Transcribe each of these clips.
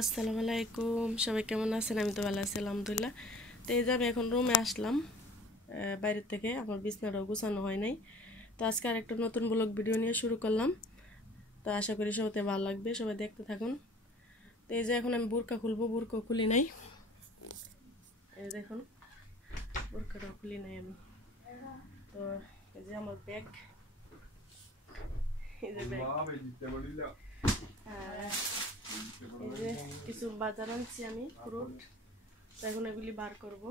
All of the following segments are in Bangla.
আসসালামু আলাইকুম, সবাই কেমন আছেন? আমি তো ভালো আছি আলহামদুলিল্লাহ। তো এই যে আমি এখন রুমে আসলাম বাইরের থেকে, আমার বিছনাটাও গুছানো হয় নাই। তো আজকে আরেকটা নতুন ব্লগ ভিডিও নিয়ে শুরু করলাম। তো আশা করি সবাই ভালো লাগবে, সবাই দেখতে থাকুন। তো এই যে এখন আমি বোরকা খুলবো, বোরকা খুলি নাই, এই দেখুন বোরকাটাও খুলি নাই আমি। তো এই যে আমার ব্যাগ, এই যে ব্যাগ, এই যে কিছু বাজার আনছি আমি, ফ্রুট। তো এখন এগুলি বার করব।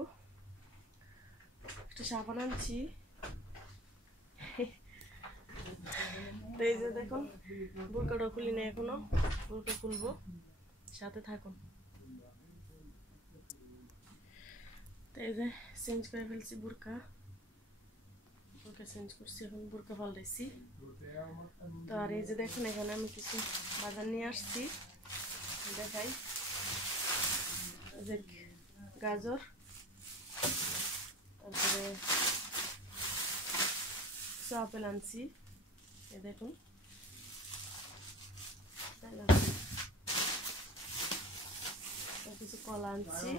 একটা সাবান আনছি। তো এই যে দেখুন বোরকাটা খুলি না এখনো, বোরকা খুলবো, সাথে থাকুন। তো এই যে চেঞ্জ করে ফেলছি বোরকা চেঞ্জ করছি, এখন বোরকা পাল্টাইছি। তো আর এই যে দেখুন এখানে আমি কিছু বাজার নিয়ে আসছি, দেখাই। যে গাজর, তারপরে আপেল আনছি, এই দেখুন। কিছু কলা আনছি,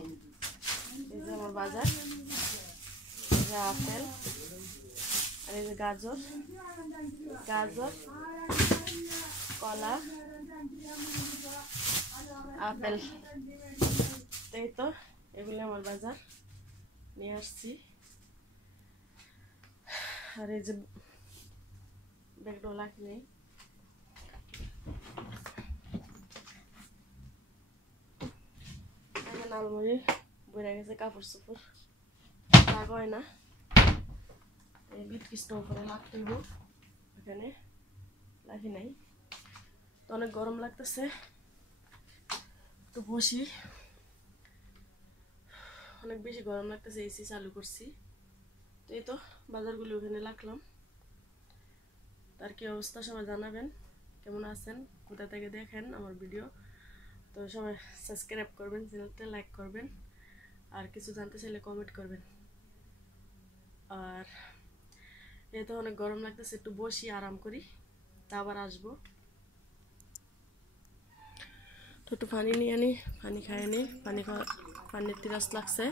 এই যে আমার বাজার। এই যে আপেল, আর এই যে গাজর, কলা, আপেল। এই তো এগুলো আমার বাজার নিয়ে আসছি। আর এই যে ব্যাগটা লাখি নেই, আলমারি বইরা গেছে কাপড় চোপড়, লাগ হয় না। এই বিটকিসটা উপরে লাগতে হোক, এখানে লাখি নাই। তো অনেক গরম লাগতেছে, তো বসি, অনেক বেশি গরম লাগতেছে, এসি চালু করছি। তো এই তো বাজারগুলো ওখানে রাখলাম। তার কি অবস্থা সবাই জানাবেন, কেমন আছেন, কোথা থেকে দেখেন আমার ভিডিও। তো সবাই সাবস্ক্রাইব করবেন, চ্যানেলটা লাইক করবেন, আর কিছু জানতে চাইলে কমেন্ট করবেন। আর এই তো অনেক গরম লাগতেছে, একটু বসি আরাম করি, তা আবার আসবো। তো একটু পানি নিয়ে আনি, পানি খাই নি, পানির তিরাস লাগছে।